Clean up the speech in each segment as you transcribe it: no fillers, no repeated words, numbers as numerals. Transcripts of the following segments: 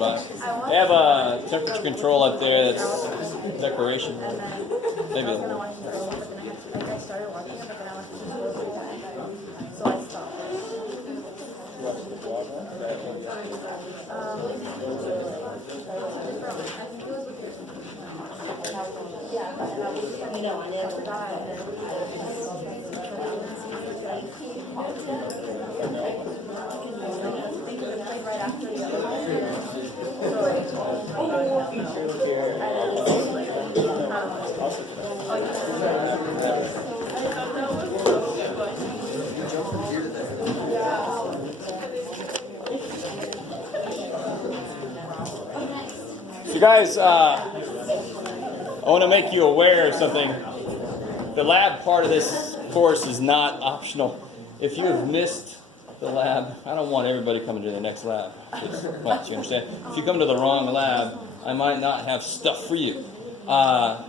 by. They have a temperature control up there that's decoration. Maybe. I started watching it, but then I watched it for 3 times. So I stopped. So guys, I want to make you aware of something. The lab part of this course is not optional. If you have missed the lab, I don't want everybody coming to the next lab. Well, you understand? If you come to the wrong lab, I might not have stuff for you. But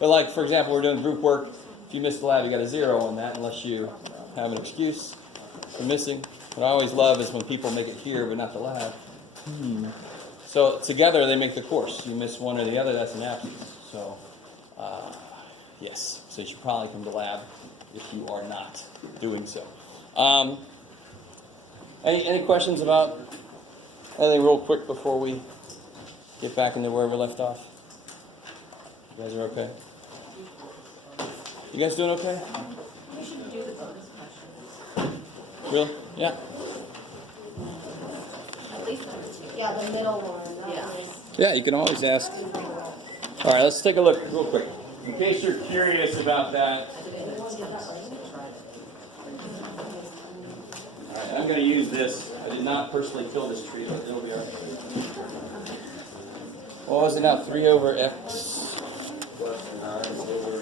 like, for example, we're doing group work. If you missed the lab, you got a 0 on that unless you have an excuse for missing. What I always love is when people make it here but not the lab. So together they make the course. You miss one or the other, that's an absence. So, yes. So you should probably come to lab if you are not doing so. Any questions about anything real quick before we get back into where we left off? You guys are okay? You guys doing okay? We should do the bonus questions. Really? Yeah. At least number 2. Yeah, the middle one. Yeah, you can always ask. All right, let's take a look real quick. In case you're curious about that. All right, I'm going to use this. I did not personally kill this tree, but it'll be all right. What was it now? 3 over x plus 9 over...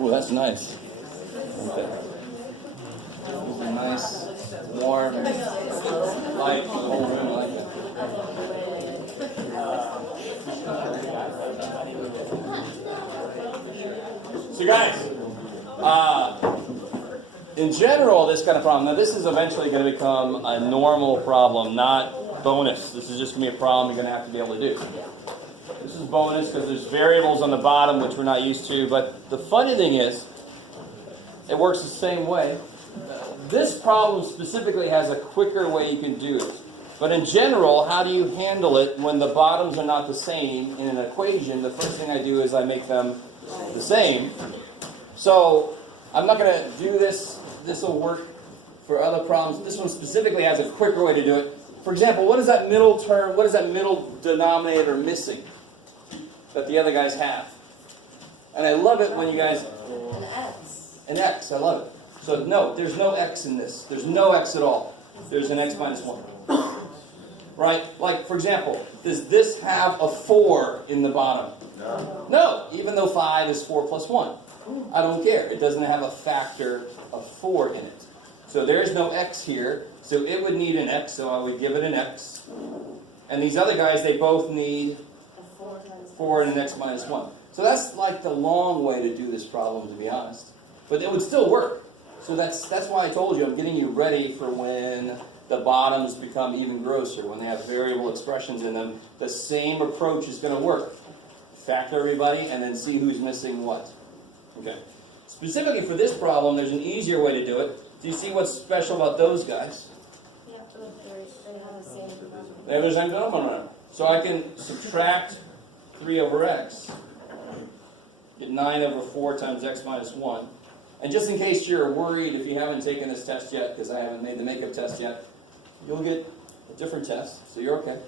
Ooh, that's nice. Okay. These are nice, warm, light, whole room. I like it. So guys, in general, this kind of problem, now this is eventually going to become a normal problem, not bonus. This is just going to be a problem you're going to have to be able to do. This is bonus because there's variables on the bottom which we're not used to, but the funny thing is, it works the same way. This problem specifically has a quicker way you can do it. But in general, how do you handle it when the bottoms are not the same in an equation? The first thing I do is I make them the same. So I'm not going to do this. This will work for other problems. This one specifically has a quicker way to do it. For example, what is that middle term, what is that middle denominator missing that the other guys have? And I love it when you guys... An X. An X, I love it. So no, there's no X in this. There's no X at all. There's an X minus 1. Right? Like, for example, does this have a 4 in the bottom? No. No, even though 5 is 4 plus 1. I don't care. It doesn't have a factor of 4 in it. So there is no X here. So it would need an X, so I would give it an X. And these other guys, they both need 4 and an X minus 1. So that's like the long way to do this problem, to be honest. But it would still work. So that's why I told you I'm getting you ready for when the bottoms become even grosser, when they have variable expressions in them. The same approach is going to work. Factor everybody and then see who's missing what. Okay. Specifically for this problem, there's an easier way to do it. Do you see what's special about those guys? Yeah, they have the same denominator. They have the same denominator. So I can subtract 3 over x. Get 9 over 4 times x minus 1. And just in case you're worried if you haven't taken this test yet, because I haven't made the makeup test yet, you'll get a different test, so you're okay.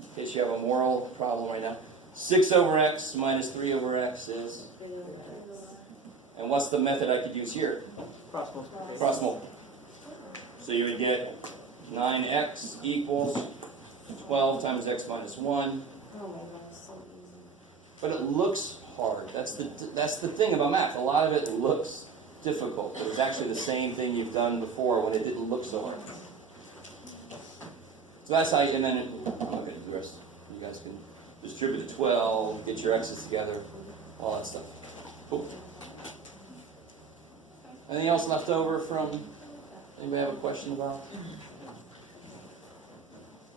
In case you have a moral problem right now. 6 over x minus 3 over x is... And what's the method I could use here? Cross multiplication. Cross multiply. So you would get 9x equals 12 times x minus 1. But it looks hard. That's the thing about math. A lot of it looks difficult, but it's actually the same thing you've done before when it didn't look so hard. So that's how you, and then, okay, the rest, you guys can distribute to 12, get your x's together, all that stuff. Cool. Anything else left over from, anybody have a question about?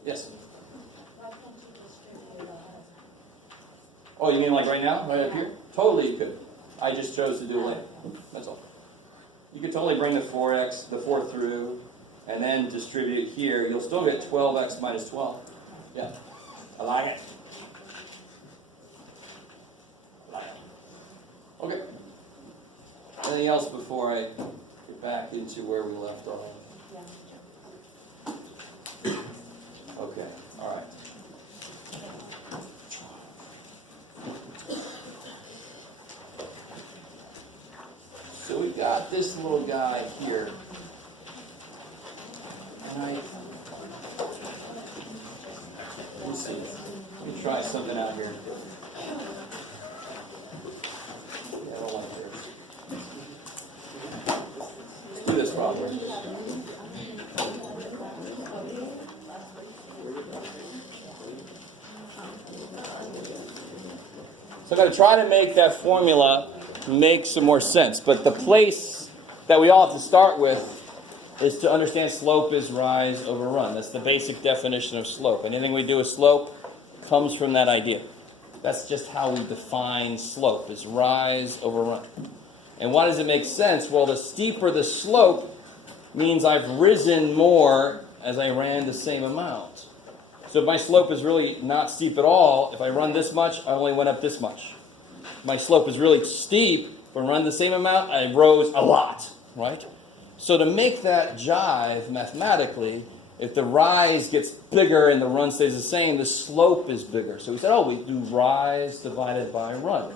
Yes? Oh, you mean like right now? Right up here? Totally you could. I just chose to do it later. That's all. You could totally bring the 4x, the 4 through, and then distribute it here. You'll still get 12x minus 12. Yeah. I like it. Okay. Anything else before I get back into where we left off? Okay. All right. So we've got this little guy here. And let's see. Let me try something out here. Yeah, I don't like this. Let's do this problem. So I'm going to try to make that formula make some more sense. But the place that we all have to start with is to understand slope is rise over run. That's the basic definition of slope. Anything we do with slope comes from that idea. That's just how we define slope, is rise over run. And why does it make sense? Well, the steeper the slope means I've risen more as I ran the same amount. So if my slope is really not steep at all, if I run this much, I only went up this much. If my slope is really steep, if I run the same amount, I rose a lot, right? So to make that jive mathematically, if the rise gets bigger and the run stays the same, the slope is bigger. So we said, oh, we do rise divided by run.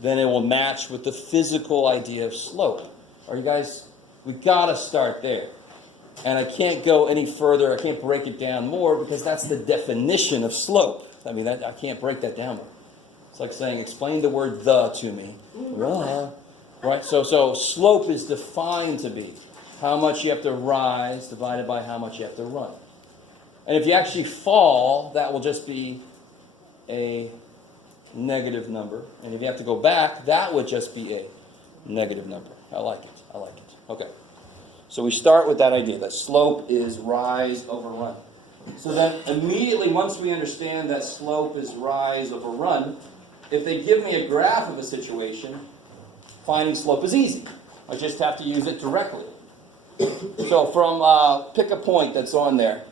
Then it will match with the physical idea of slope. Are you guys, we got to start there. And I can't go any further, I can't break it down more because that's the definition of slope. I mean, I can't break that down more. It's like saying, explain the word the to me. Right? So slope is defined to be how much you have to rise divided by how much you have to run. And if you actually fall, that will just be a negative number. And if you have to go back, that would just be a negative number. I like it. I like it. Okay. So we start with that idea that slope is rise over run. So then immediately once we understand that slope is rise over run, if they give me a graph of a situation, finding slope is easy. I just have to use it directly. So from, pick a point that's on there.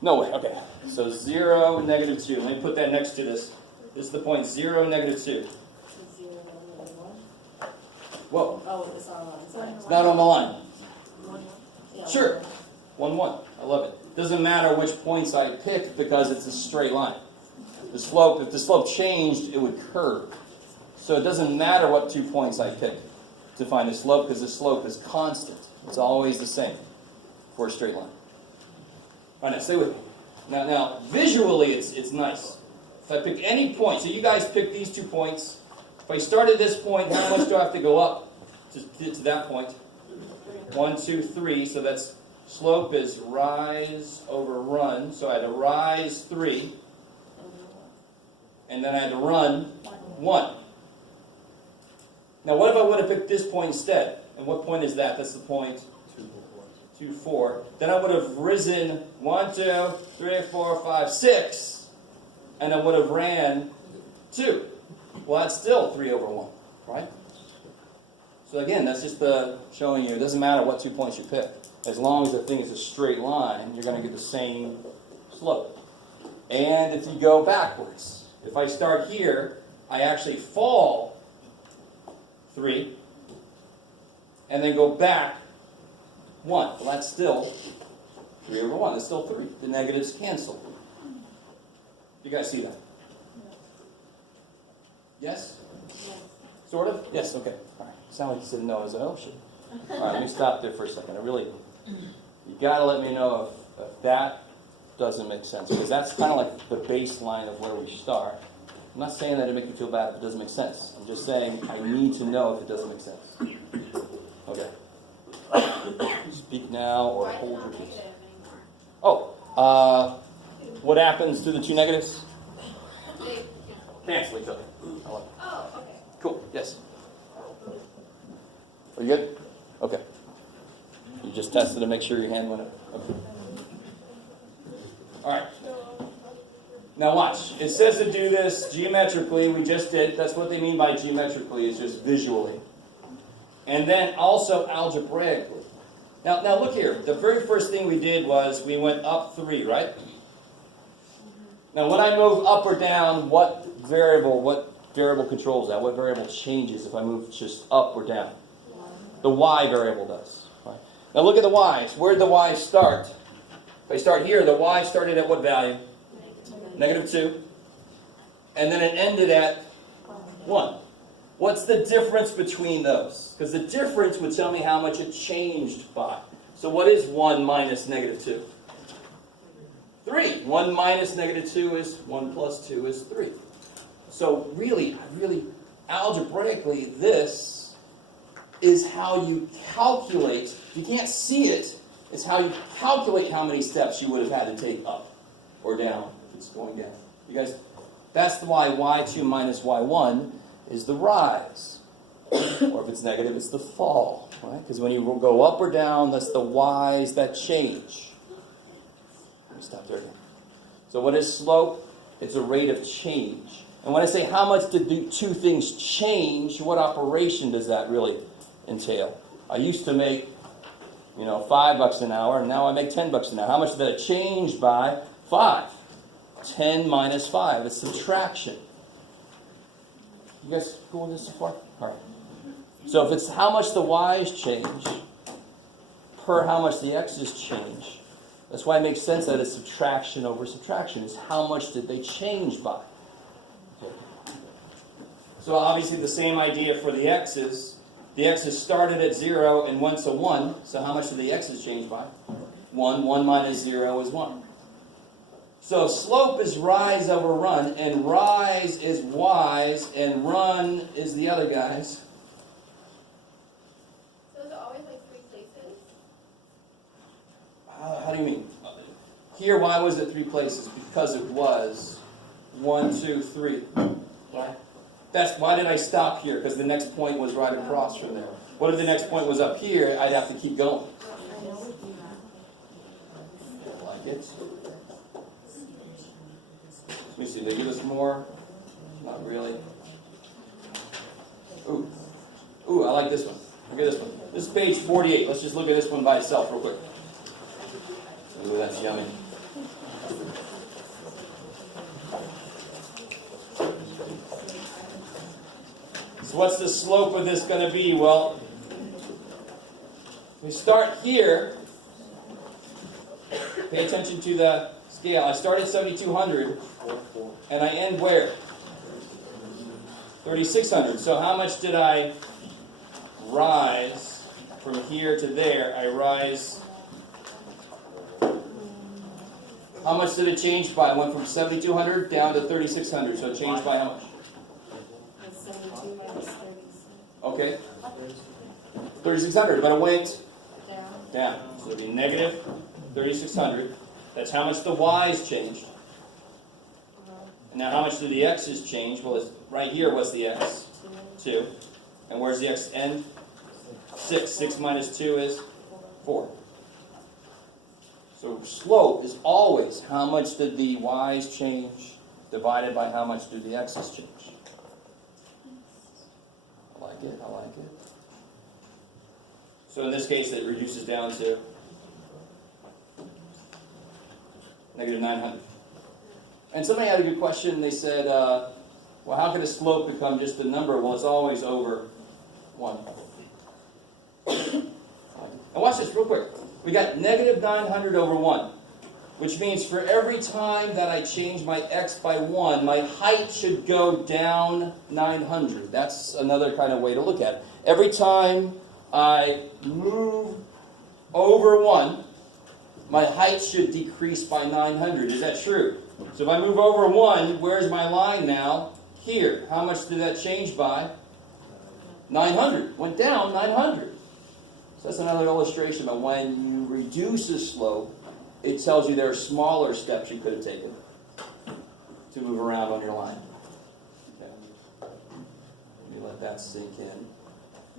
No way, okay. So 0, negative 2. Let me put that next to this. This is the point 0, negative 2. Whoa. Oh, it's on the line. It's not on the line. Sure. 1, 1. I love it. Doesn't matter which points I pick because it's a straight line. The slope, if the slope changed, it would curve. So it doesn't matter what 2 points I pick to find the slope because the slope is constant. It's always the same for a straight line. All right, now stay with me. Now visually it's nice. If I pick any point, so you guys pick these 2 points. If I start at this point, how much do I have to go up to get to that point? 1, 2, 3. So that's slope is rise over run. So I had to rise 3. And then I had to run 1. Now what if I would have picked this point instead? And what point is that? That's the point 2, 4. Then I would have risen 1, 2, 3, 4, 5, 6. And I would have ran 2. Well, that's still 3 over 1, right? So again, that's just showing you it doesn't matter what 2 points you pick. As long as the thing is a straight line, you're going to get the same slope. And if you go backwards, if I start here, I actually fall 3, and then go back 1. Well, that's still 3 over 1. That's still 3. The negatives cancel. You guys see that? Yes? Sort of? Yes, okay. All right. Sound like you said no. I was like, oh, shit. All right, let me stop there for a second. You got to let me know if that doesn't make sense, because that's kind of like the baseline of where we start. I'm not saying that it makes me feel bad if it doesn't make sense. I'm just saying I need to know if it doesn't make sense. Okay. Speak now or hold your peace. What happens to the two negatives? Cancel each other. Oh, okay. Cool, yes. Are you good? Okay. You just tested to make sure your hand went up. Okay. All right. Now watch. It says to do this geometrically. We just did. That's what they mean by geometrically, is just visually. And then also algebraically. Now look here. The very first thing we did was we went up 3, right? Now when I move up or down, what variable controls that? What variable changes if I move just up or down? The y variable does. Right? Now look at the y's. Where did the y's start? If I start here, the y started at what value? -2. And then it ended at 1. What's the difference between those? Because the difference would tell me how much it changed by. So what is 1 minus -2? 3. 1 minus -2 is 1 plus 2 is 3. So really, algebraically, this is how you calculate. If you can't see it, it's how you calculate how many steps you would have had to take up or down if it's going down. You guys, that's why y2 minus y1 is the rise. Or if it's negative, it's the fall. Right? Because when you go up or down, that's the y's that change. Let me stop there again. So what is slope? It's a rate of change. And when I say how much did the two things change, what operation does that really entail? I used to make, $5 an hour, and now I make $10 an hour. How much did that change by? 5. 10 minus 5. It's subtraction. You guys cool with this so far? All right. So if it's how much the y's change per how much the x's change, that's why it makes sense that it's subtraction over subtraction. Is how much did they change by? Okay. So obviously the same idea for the x's. The x's started at 0 and went to 1. So how much did the x's change by? 1. 1 minus 0 is 1. So slope is rise over run, and rise is y's, and run is the other guys. So is it always like 3 places? How do you mean? Here, why was it 3 places? Because it was 1, 2, 3. Right? That's why did I stop here? Because the next point was right across from there. What if the next point was up here? I'd have to keep going. Like it. Let me see, they give us more? Not really. Ooh, I like this one. Look at this one. This is page 48. Let's just look at this one by itself real quick. Ooh, that's yummy. So what's the slope of this going to be? Well, we start here. Pay attention to the scale. I start at 7,200, and I end where? 3,600. So how much did I rise from here to there? I rise. How much did it change by? I went from 7,200 down to 3,600. So it changed by how much? 72 minus 30. Okay. 3,600, but it went Down. down. So it'd be negative 3,600. That's how much the y's changed. And now how much do the x's change? Well, it's right here, what's the x? 2. And where's the x end? 6. 6 minus 2 is 4. So slope is always how much did the y's change divided by how much do the x's change. I like it, I like it. So in this case, it reduces down to negative 900. And somebody had a good question. They said, well, how can a slope become just a number? Well, it's always over 1. And watch this real quick. We got negative 900 over 1, which means for every time that I change my x by 1, my height should go down 900. That's another kind of way to look at it. Every time I move over 1, my height should decrease by 900. Is that true? So if I move over 1, where's my line now? Here. How much did that change by? 900. Went down 900. So that's another illustration of when you reduce a slope, it tells you there are smaller steps you could have taken to move around on your line. Okay. Let me let that sink in.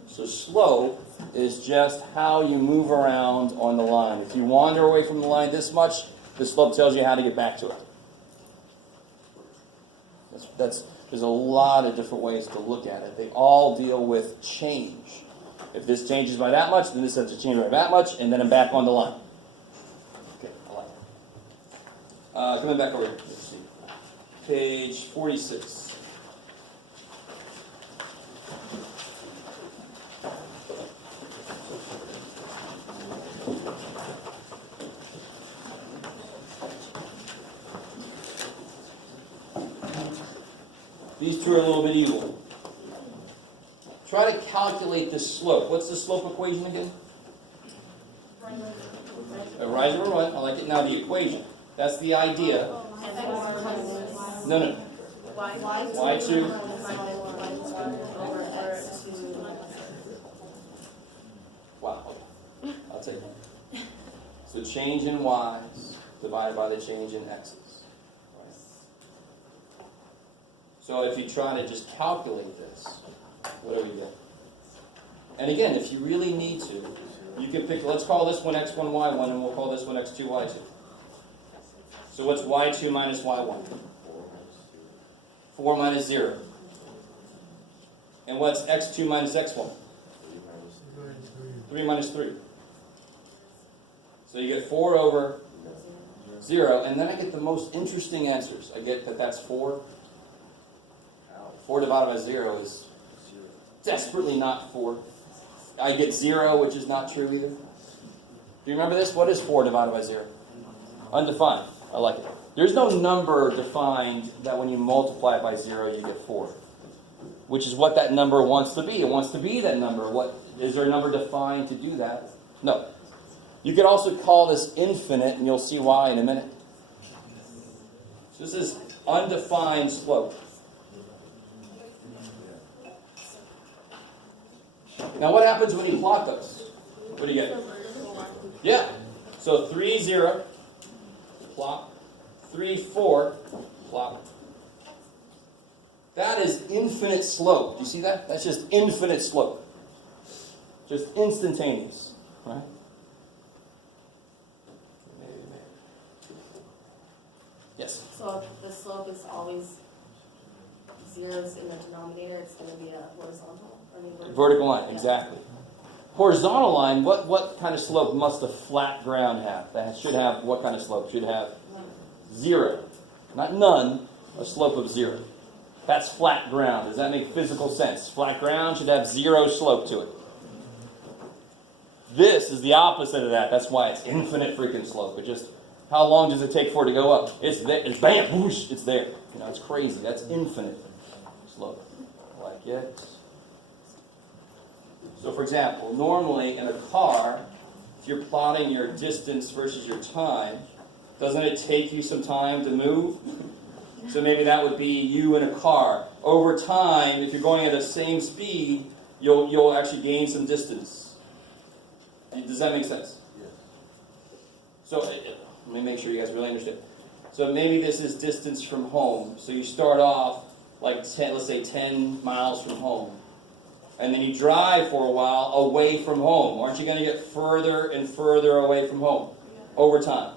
So slope is just how you move around on the line. If you wander away from the line this much, the slope tells you how to get back to it. There's a lot of different ways to look at it. They all deal with change. If this changes by that much, then this has to change by that much, and then I'm back on the line. Okay, I like it. Coming back over here. Let's see. Page 46. These two are a little bit evil. Try to calculate this slope. What's the slope equation again? Rise over 1. I like it. Now the equation. That's the idea. No. Y2. Wow. I'll take it. So change in y's divided by the change in x's. So if you try to just calculate this, what do we get? And again, if you really need to, you can pick, let's call this one x1, y1, and we'll call this one x2, y2. So what's y2 minus y1? 4 minus 0. And what's x2 minus x1? 3 minus 3. So you get 4 over 0, and then I get the most interesting answers. I get that that's 4. 4 divided by 0 is desperately not 4. I get 0, which is not true either. Do you remember this? What is 4 divided by 0? Undefined. I like it. There's no number defined that when you multiply it by 0, you get 4. Which is what that number wants to be. It wants to be that number. What is there a number defined to do that? No. You could also call this infinite, and you'll see why in a minute. So this is undefined slope. Now what happens when you plot those? What do you get? Yeah. So 3, 0, plot. 3, 4, plot. That is infinite slope. Do you see that? That's just infinite slope. Just instantaneous. Right? Yes? So if the slope is always zeros in the denominator, it's going to be a horizontal? Vertical line, exactly. Horizontal line, what kind of slope must a flat ground have? That should have, what kind of slope? Should have 0. Not none, a slope of 0. That's flat ground. Does that make physical sense? Flat ground should have 0 slope to it. This is the opposite of that. That's why it's infinite freaking slope. It just, how long does it take for it to go up? It's there, it's bam, whoosh, it's there. You know, it's crazy. That's infinite slope. Like it. So for example, normally in a car, if you're plotting your distance versus your time, doesn't it take you some time to move? So maybe that would be you in a car. Over time, if you're going at the same speed, you'll actually gain some distance. Does that make sense? Yes. So let me make sure you guys really understand. So maybe this is distance from home. So you start off like 10, let's say 10 miles from home. And then you drive for a while away from home. Aren't you going to get further and further away from home over time?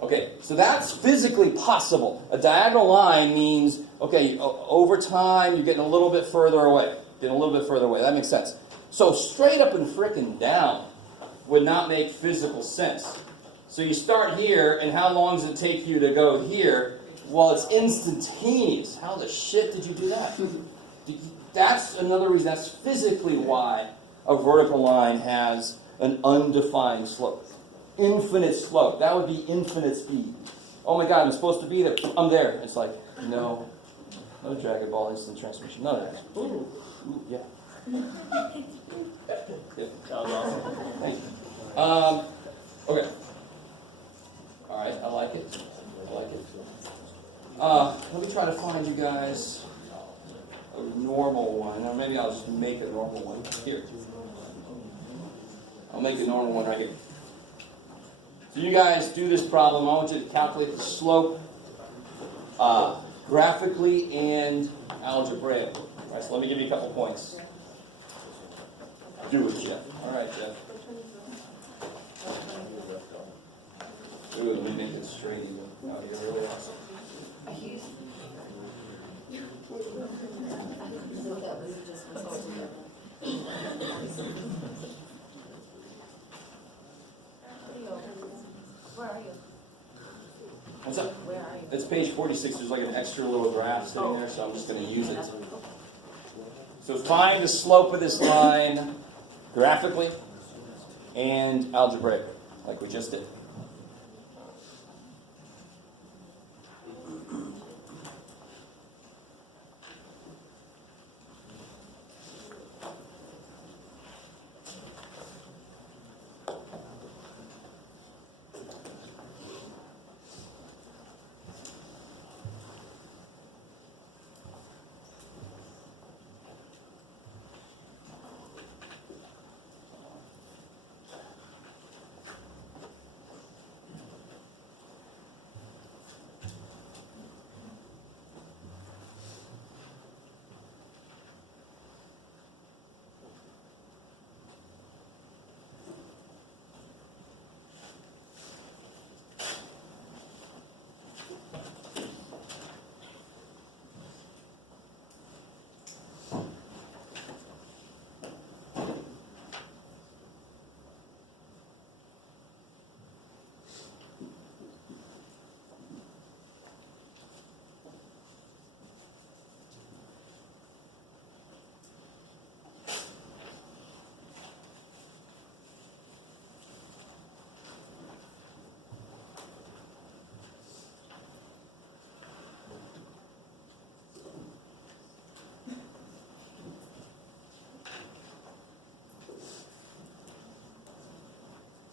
Okay, so that's physically possible. A diagonal line means, okay, over time you're getting a little bit further away. Getting a little bit further away. That makes sense. So straight up and frickin' down would not make physical sense. So you start here, and how long does it take you to go here? Well, it's instantaneous. How the shit did you do that? That's another reason. That's physically why a vertical line has an undefined slope. Infinite slope. That would be infinite speed. Oh my God, I'm supposed to be there. I'm there. It's like, no Dragon Ball instant transmission. None of that. Ooh, yeah. Yeah, that was awesome. Thank you. Okay. All right, I like it. Let me try to find you guys a normal one, or maybe I'll just make a normal one. Here. I'll make a normal one right here. So you guys do this problem. I want you to calculate the slope graphically and algebraically. All right, so let me give you a couple points. Do it, Jeff. All right, Jeff. Ooh, let me make it straight even. Oh, you're really awesome. Where are you? What's up? Where are you? It's page 46. There's like an extra little graph sitting there, so I'm just going to use it. So find the slope of this line graphically and algebraically, like we just did.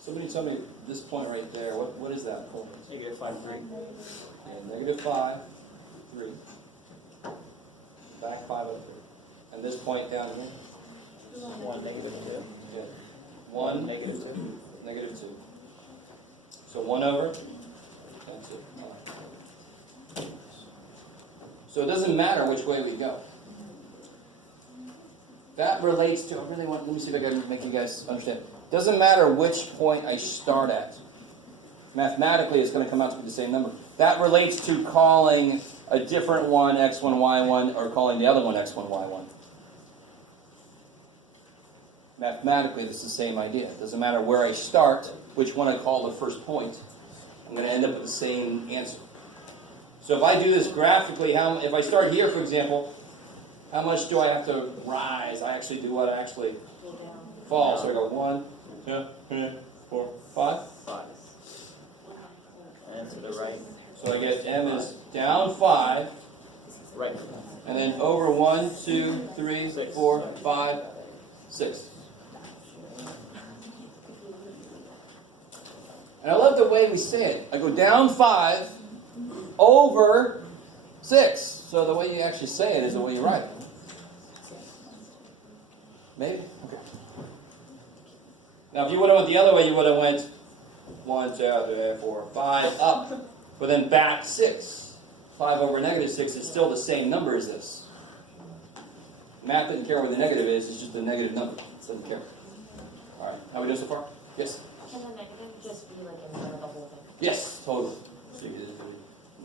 Somebody tell me this point right there. What is that point? Negative 5, 3. Yeah, negative 5, 3. Back 5 over 3. And this point down here? 1, negative 2. Yeah. 1, Negative 2. negative 2. So 1 over and 2. All right. So it doesn't matter which way we go. That relates to, let me see if I can make you guys understand. Doesn't matter which point I start at. Mathematically, it's going to come out to be the same number. That relates to calling a different one x1, y1, or calling the other one x1, y1. Mathematically, it's the same idea. It doesn't matter where I start, which one I call the first point. I'm going to end up with the same answer. So if I do this graphically, if I start here, for example, how much do I have to rise? I actually do what I actually fall. So I go 1, 2, 3, 4, 5. 5. And to the right. So I get m is down 5, Right. and then over 1, 2, 3, 4, 5, 6. And I love the way we say it. I go down 5, over 6. So the way you actually say it is the way you write it. Maybe? Okay. Now, if you would have went the other way, you would have went 1, 2, 3, 4, 5, up, but then back 6. 5 over negative 6 is still the same number as this. Math doesn't care where the negative is, it's just a negative number. It doesn't care. All right, how we doing so far? Yes? Can the negative just be like in front of the whole thing? Yes, totally. So you get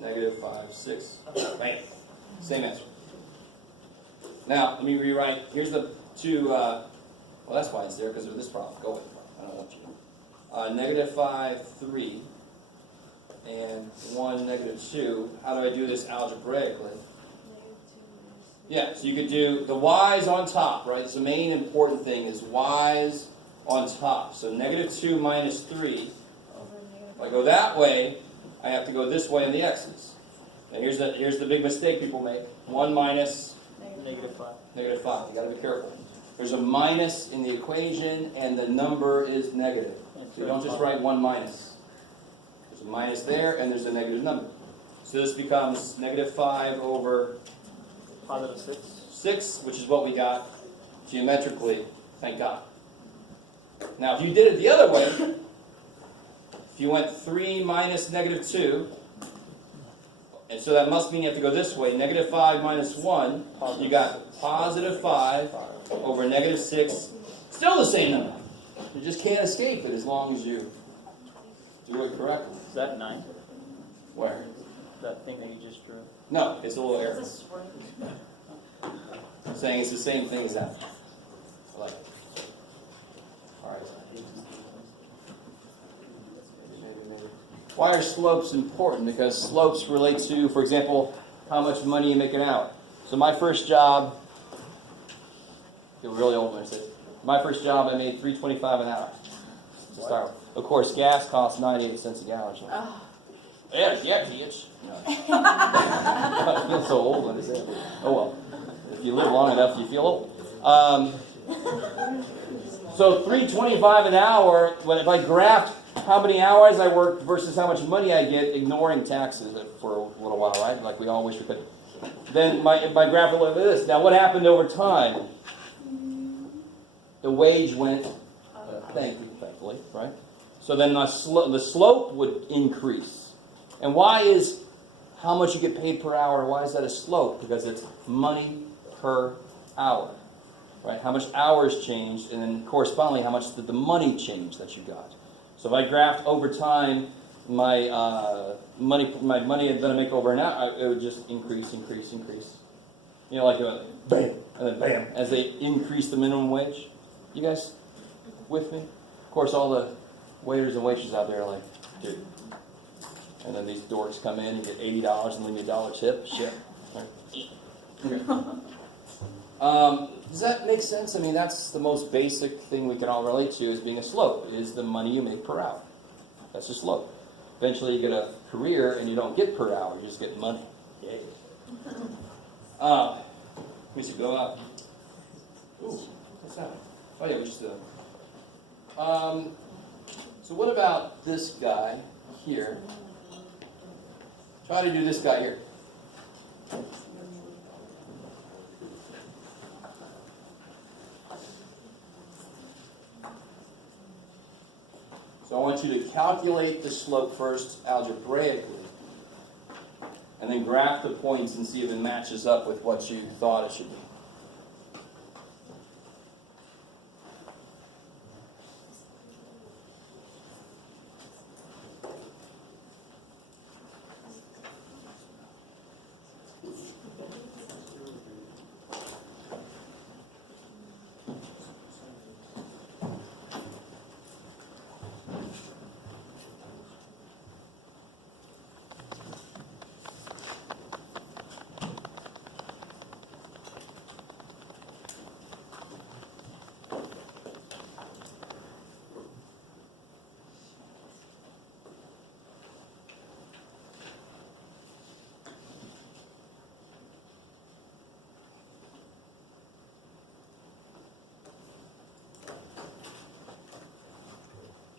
negative 5, 6, bam. Same answer. Now, let me rewrite. Here's the two, well, that's why it's there, because of this problem. Go with it. I don't want you. Negative 5, 3, and 1, negative 2. How do I do this algebraically? Yeah, so you could do the y's on top, right? So the main important thing is y's on top. So negative 2 minus 3. If I go that way, I have to go this way on the x's. And here's the big mistake people make. 1 minus Negative 5. negative 5. You got to be careful. There's a minus in the equation, and the number is negative. So you don't just write 1 minus. There's a minus there, and there's a negative number. So this becomes negative 5 over Positive 6. 6, which is what we got geometrically, thank God. Now, if you did it the other way, If you went 3 minus negative 2, and so that must mean you have to go this way. Negative 5 minus 1, you got positive 5 over negative 6. Still the same number. You just can't escape it as long as you do it correctly. Is that 9? Where? That thing that you just drew? No, it's a little error. It's a square. Saying it's the same thing as that. I like it. Alright. Why are slopes important? Because slopes relate to, for example, how much money you make an hour. So my first job, I feel really old when I say this. My first job, I made $3.25 an hour to start with. Of course, gas costs 98 cents a gallon. So. Yeah, bitch. I feel so old when I say it. Oh well. If you live long enough, you feel old. So $3.25 an hour, if I graphed how many hours I worked versus how much money I get, ignoring taxes for a little while, right? Like we all wish we could. Then my graph would look like this. Now what happened over time? The wage went, thankfully, right? So then the slope would increase. And why is how much you get paid per hour, why is that a slope? Because it's money per hour, right? How much hours changed, and then correspondingly, how much did the money change that you got? So if I graphed over time my money that I make over an hour, it would just increase. You know, like bam, and then bam, as they increase the minimum wage. You guys with me? Of course, all the waiters and waitresses out there are like, dude. And then these dorks come in, you get $80 and leave you $1 tip. Shit. Okay. Does that make sense? I mean, that's the most basic thing we can all relate to as being a slope, is the money you make per hour. That's a slope. Eventually you get a career and you don't get per hour, you just get money. Yay. We should go up. Ooh, what's that? Oh yeah, we just did it. So what about this guy here? Try to do this guy here. So I want you to calculate the slope first algebraically, and then graph the points and see if it matches up with what you thought it should be.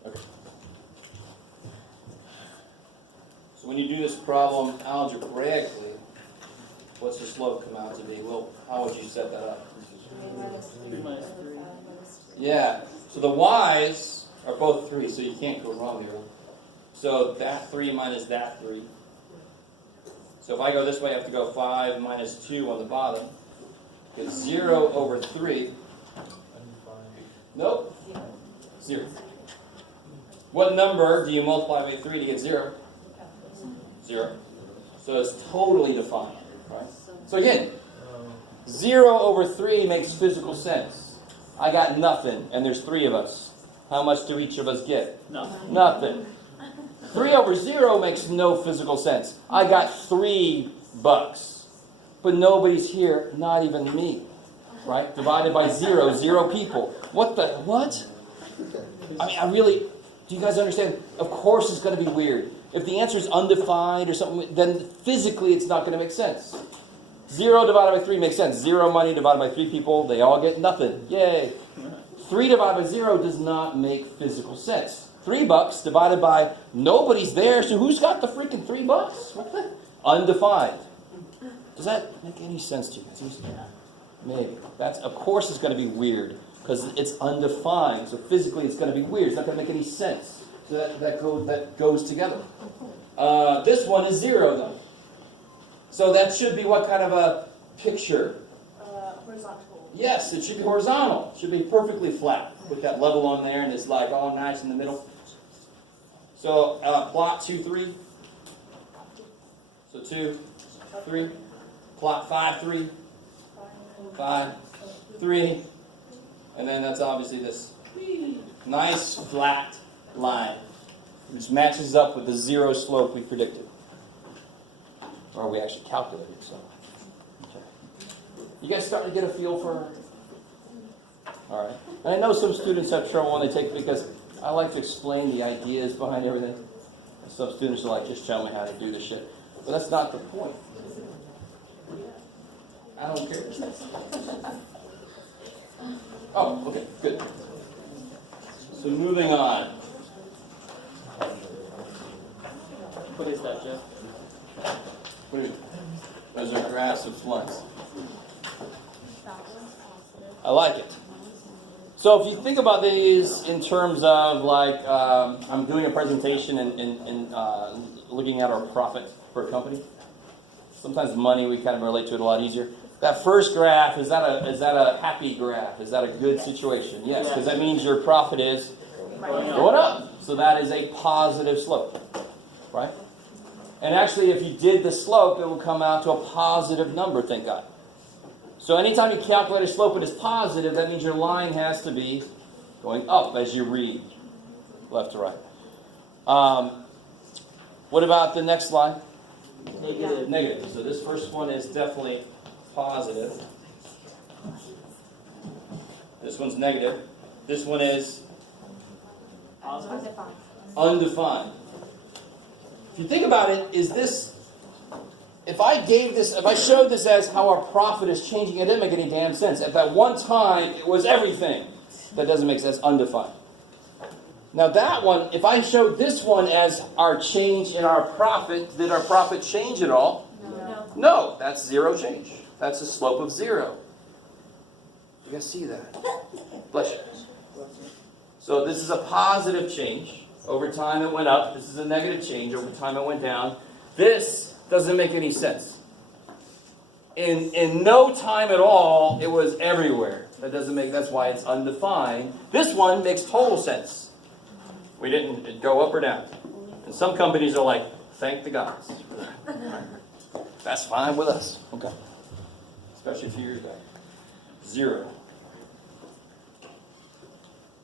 Okay. So when you do this problem algebraically, what's the slope come out to be? Well, how would you set that up? 3 minus 3. Yeah, so the y's are both 3, so you can't go wrong here. So that 3 minus that 3. So if I go this way, I have to go 5 minus 2 on the bottom. Get 0 over 3. Nope. 0. What number do you multiply by 3 to get 0? 0. So it's totally defined, right? So again, 0 over 3 makes physical sense. I got nothing, and there's 3 of us. How much do each of us get? Nothing. Nothing. 3 over 0 makes no physical sense. I got $3, but nobody's here, not even me, right? Divided by 0, 0 people. What? I mean, do you guys understand? Of course it's going to be weird. If the answer is undefined or something, then physically it's not going to make sense. 0 divided by 3 makes sense. 0 money divided by 3 people, they all get nothing. Yay. 3 divided by 0 does not make physical sense. $3 divided by nobody's there, so who's got the freaking $3? What the? Undefined. Does that make any sense to you guys? Maybe. Of course it's going to be weird, because it's undefined, so physically it's going to be weird. It's not going to make any sense. So that goes together. This one is 0 though. So that should be what kind of a picture? Horizontal. Yes, it should be horizontal. It should be perfectly flat with that level on there and it's like all nice in the middle. So plot 2, 3. So 2, 3. Plot 5, 3. 5, 3. And then that's obviously this nice flat line, which matches up with the 0 slope we predicted. Or we actually calculated. So, okay. You guys starting to get a feel for? All right. And I know some students have trouble when they take it because I like to explain the ideas behind everything. And some students are like, just tell me how to do this shit. But that's not the point. I don't care. Oh, okay, good. So moving on. What is that, Jeff? What are those are graphs of flux. I like it. So if you think about these in terms of like, I'm doing a presentation and looking at our profit per company. Sometimes money, we kind of relate to it a lot easier. That first graph, is that a happy graph? Is that a good situation? Yes, because that means your profit is going up. So that is a positive slope, right? And actually, if you did the slope, it will come out to a positive number, thank God. So anytime you calculate a slope that is positive, that means your line has to be going up as you read left to right. What about the next line? Negative. Negative. So this first one is definitely positive. This one's negative. This one is Undefined. undefined. If you think about it, is this, if I showed this as how our profit is changing, it didn't make any damn sense. At that one time, it was everything. That doesn't make sense, undefined. Now that one, if I showed this one as our change in our profit, did our profit change at all? No. No, that's 0 change. That's a slope of 0. You guys see that? Bless you. So this is a positive change. Over time it went up. This is a negative change. Over time it went down. This doesn't make any sense. In no time at all, it was everywhere. That's why it's undefined. This one makes total sense. We didn't go up or down. And some companies are like, thank the gods for that. That's fine with us. Okay. Especially a few years back. 0.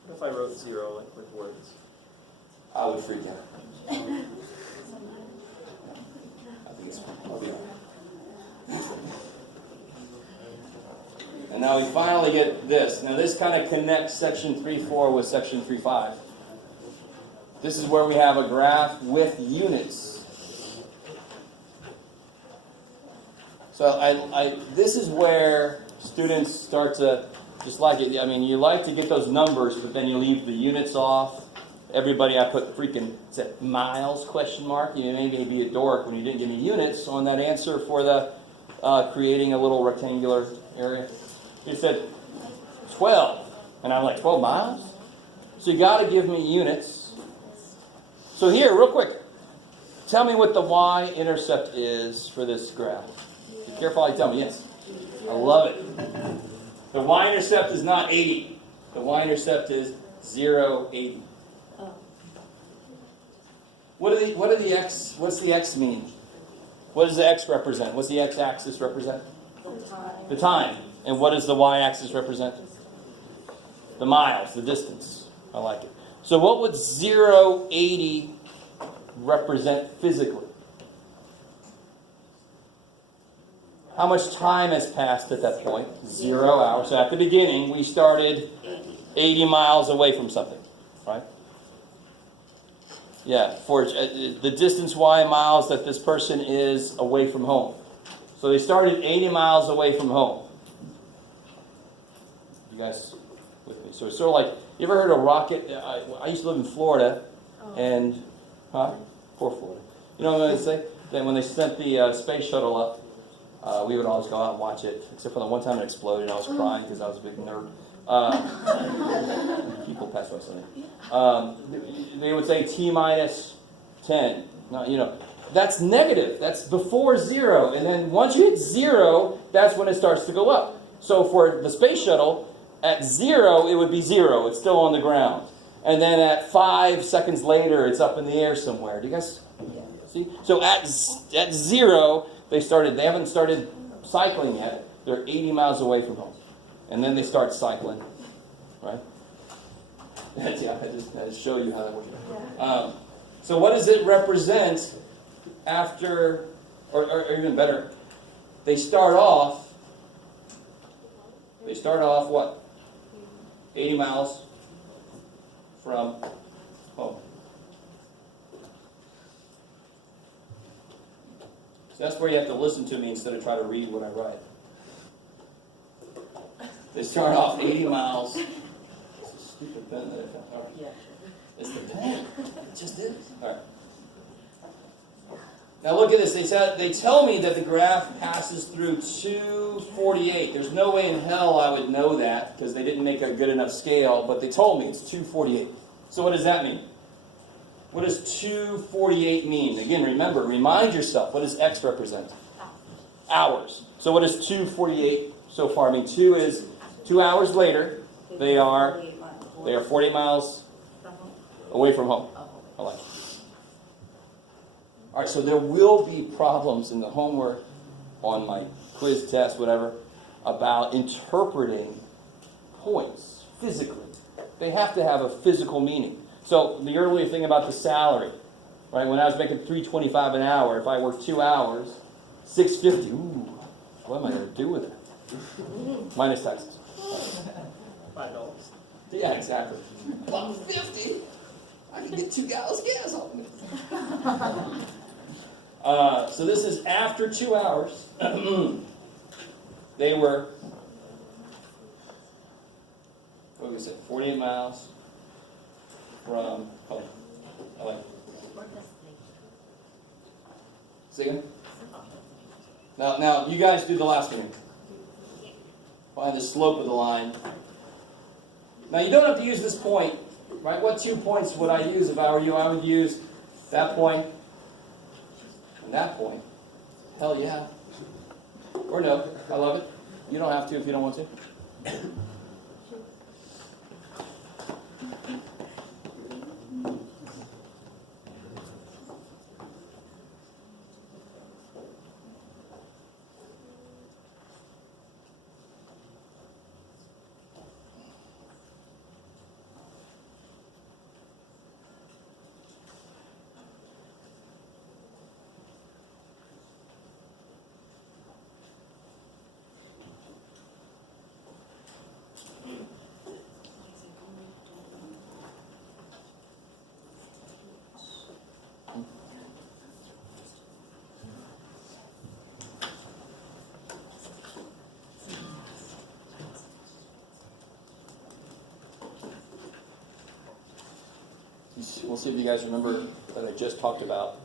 What if I wrote 0 like with words? I would freak out. I think it's fine. I'll be all right. And now we finally get this. Now this kind of connects section 3.4 with section 3.5. This is where we have a graph with units. So this is where students start to just like it. I mean, you like to get those numbers, but then you leave the units off. Everybody, I put freaking, is it miles, question mark? You may be a dork when you didn't give me units on that answer for the creating a little rectangular area. You said 12. And I'm like, 12 miles? So you got to give me units. So here, real quick, tell me what the Y-intercept is for this graph. Be careful how you tell me. Yes. I love it. The Y-intercept is not 80. The Y-intercept is 0, 80. What's the X mean? What does the X represent? What's the X-axis represent? The time. And what does the Y-axis represent? The miles, the distance. I like it. So what would 0, 80 represent physically? How much time has passed at that point? 0 hours. So at the beginning, we started 80 miles away from something, right? Yeah, for the distance Y miles that this person is away from home. So they started 80 miles away from home. You guys with me? So it's sort of like, you ever heard of rocket? I used to live in Florida, and, poor Florida. You know what I'm going to say? Then when they sent the space shuttle up, we would always go out and watch it, except for the one time it exploded and I was crying because I was a big nerd. People pass by something. They would say t minus 10. Now, you know, that's negative. That's before 0. And then once you hit 0, that's when it starts to go up. So for the space shuttle, at 0, it would be 0. It's still on the ground. And then at 5 seconds later, it's up in the air somewhere. Do you guys see? So at 0, they haven't started cycling yet. They're 80 miles away from home. And then they start cycling, right? I just show you how that works. So what does it represent after, or even better, they start off what? 80 miles from home. So that's where you have to listen to me instead of try to read what I write. They start off 80 miles. It's a stupid pen that I found. All right. It's the pen. It just is. All right. Now look at this. They tell me that the graph passes through 248. There's no way in hell I would know that because they didn't make a good enough scale, but they told me it's 248. So what does that mean? What does 248 mean? Again, remember, remind yourself, what does X represent? Hours. So what does 248 so far mean? 2 is 2 hours later. They are 48 miles away from home. I like it. All right, so there will be problems in the homework, on my quiz test, whatever, about interpreting points physically. They have to have a physical meaning. So the earlier thing about the salary, right? When I was making $3.25 an hour, if I worked 2 hours, $6.50. Ooh, what am I going to do with it? Minus taxes. $5. Yeah, exactly. $1.50. I can get 2 gallons of gas off me. So this is after 2 hours. They were, what did we say, 48 miles from home. I like it. See again? Now, you guys do the last one. Find the slope of the line. Now, you don't have to use this point, right? What 2 points would I use if I were you? I would use that point and that point. Hell yeah. Or no. I love it. You don't have to if you don't want to. We'll see if you guys remember that I just talked about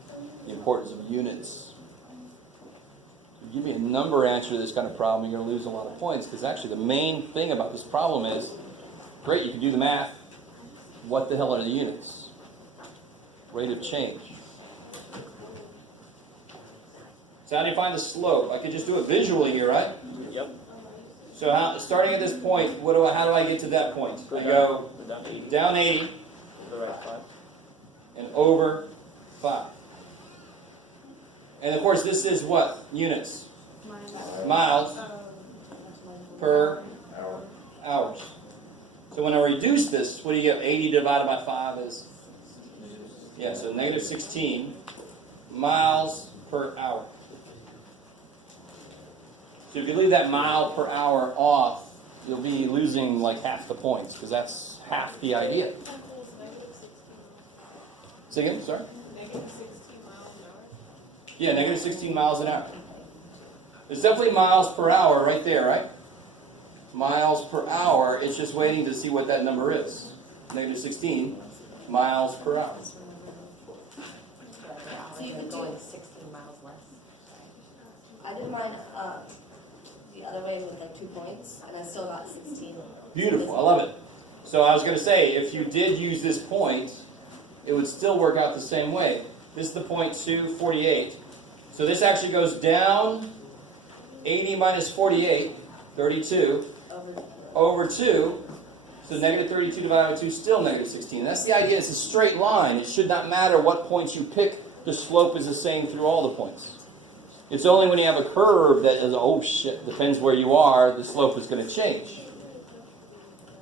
the importance of units. If you give me a number answer to this kind of problem, you're going to lose a lot of points, because actually the main thing about this problem is, great, you can do the math. What the hell are the units? Rate of change. So how do you find the slope? I could just do it visually here, right? Yep. So starting at this point, how do I get to that point? I go down 80. And over 5. And of course, this is what? Units. Miles per hours. So when I reduce this, what do you get? 80 divided by 5 is? Yeah, so negative 16 miles per hour. So if you leave that mile per hour off, you'll be losing like half the points, because that's half the idea. Say again, sorry? Negative 16 miles an hour? Yeah, negative 16 miles an hour. There's definitely miles per hour right there, right? Miles per hour. It's just waiting to see what that number is. Negative 16 miles per hour. So you could go 16 miles less. I did mine the other way with like 2 points, and I still got 16. Beautiful, I love it. So I was going to say, if you did use this point, it would still work out the same way. This is the point 2, 48. So this actually goes down 80 minus 48, 32, over 2. So negative 32 divided by 2 is still negative 16. That's the idea. It's a straight line. It should not matter what points you pick. The slope is the same through all the points. It's only when you have a curve that is, oh shit, depends where you are, the slope is going to change.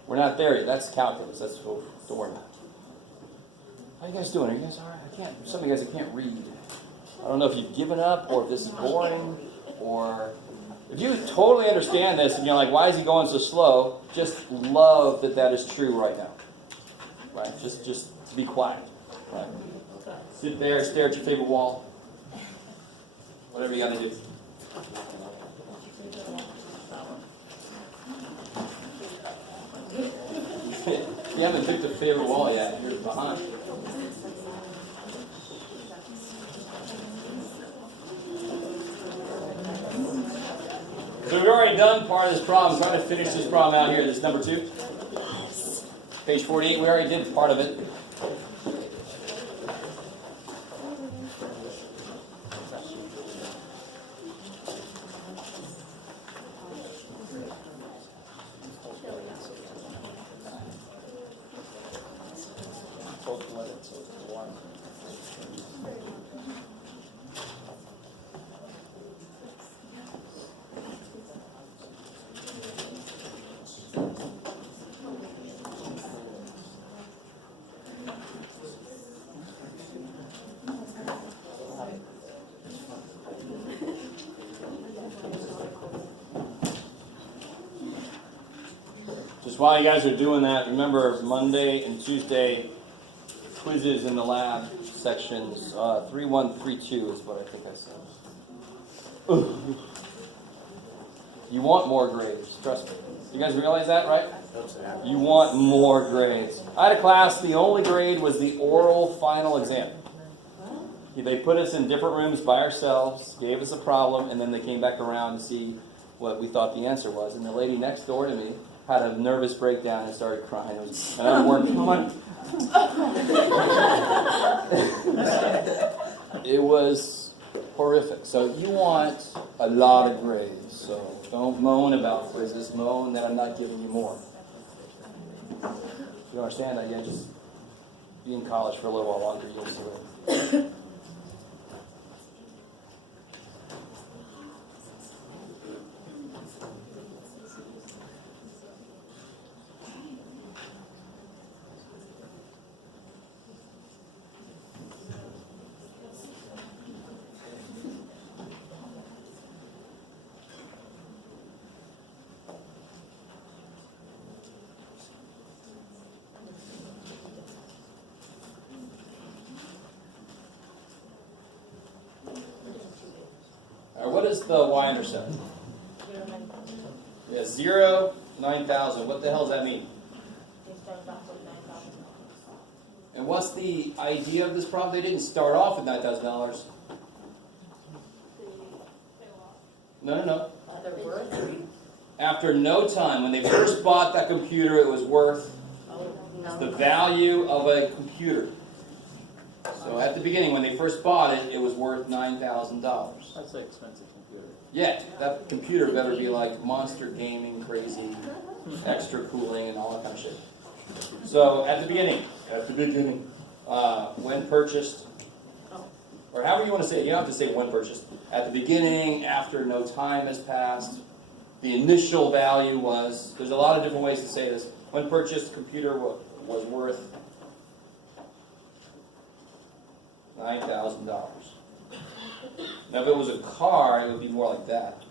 We're not there yet. That's calculus. That's what don't worry about. How are you guys doing? Are you guys all right? Some of you guys, I can't read. I don't know if you've given up or if this is boring or... If you totally understand this and you're like, why is he going so slow? Just love that that is true right now. Right? Just be quiet. Right? Sit there, stare at your favorite wall. Whatever you got to do. You haven't picked a favorite wall yet. You're behind. So we've already done part of this problem. I'm trying to finish this problem out here. This is number 2. Page 48. We already did part of it. Just while you guys are doing that, remember Monday and Tuesday quizzes in the lab sections. 3132 is what I think I said. You want more grades, trust me. You guys realize that, right? You want more grades. I had a class, the only grade was the oral final exam. They put us in different rooms by ourselves, gave us a problem, and then they came back around to see what we thought the answer was. And the lady next door to me had a nervous breakdown and started crying. And I'm working on it was horrific. So you want a lot of grades. So don't moan about quizzes. Moan that I'm not giving you more. If you don't understand that yet, just be in college for a little while longer. You'll see it. What is the Y-intercept? Yeah, 0, 9,000. What the hell does that mean? And what's the idea of this problem? They didn't start off with $9,000. No. After no time, when they first bought that computer, it was worth the value of a computer. So at the beginning, when they first bought it, it was worth $9,000. That's an expensive computer. Yeah, that computer better be like monster gaming, crazy, extra cooling, and all that kind of shit. So at the beginning, when purchased, or however you want to say it, you don't have to say when purchased. At the beginning, after no time has passed, the initial value was, there's a lot of different ways to say this. When purchased, the computer was worth $9,000. Now, if it was a car, it would be more like that.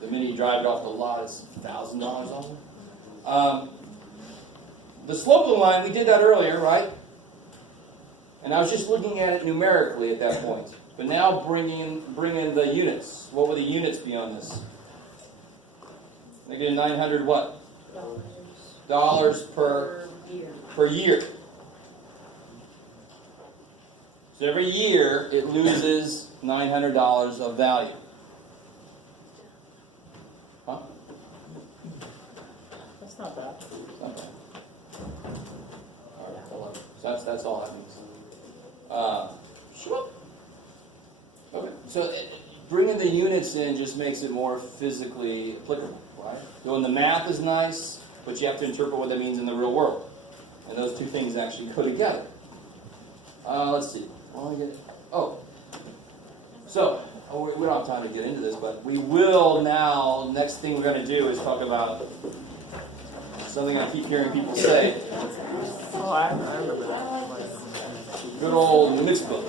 The minute you drive it off the lot, it's $1,000 almost. The slope of the line, we did that earlier, right? And I was just looking at it numerically at that point. But now bring in the units. What would the units be on this? Negative 900 what? Dollars per year. So every year, it loses $900 of value. not bad. It's not bad. Alright, I love it. So that's all that means. Swoop. Okay, so bringing the units in just makes it more physically applicable, right? So when the math is nice, but you have to interpret what that means in the real world. And those two things actually go together. Let's see. We don't have time to get into this, but we will now, next thing we're going to do is talk about something I keep hearing people say. Oh, I remember that. Good old mitzvah.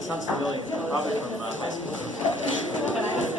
Sounds familiar. Probably from high school.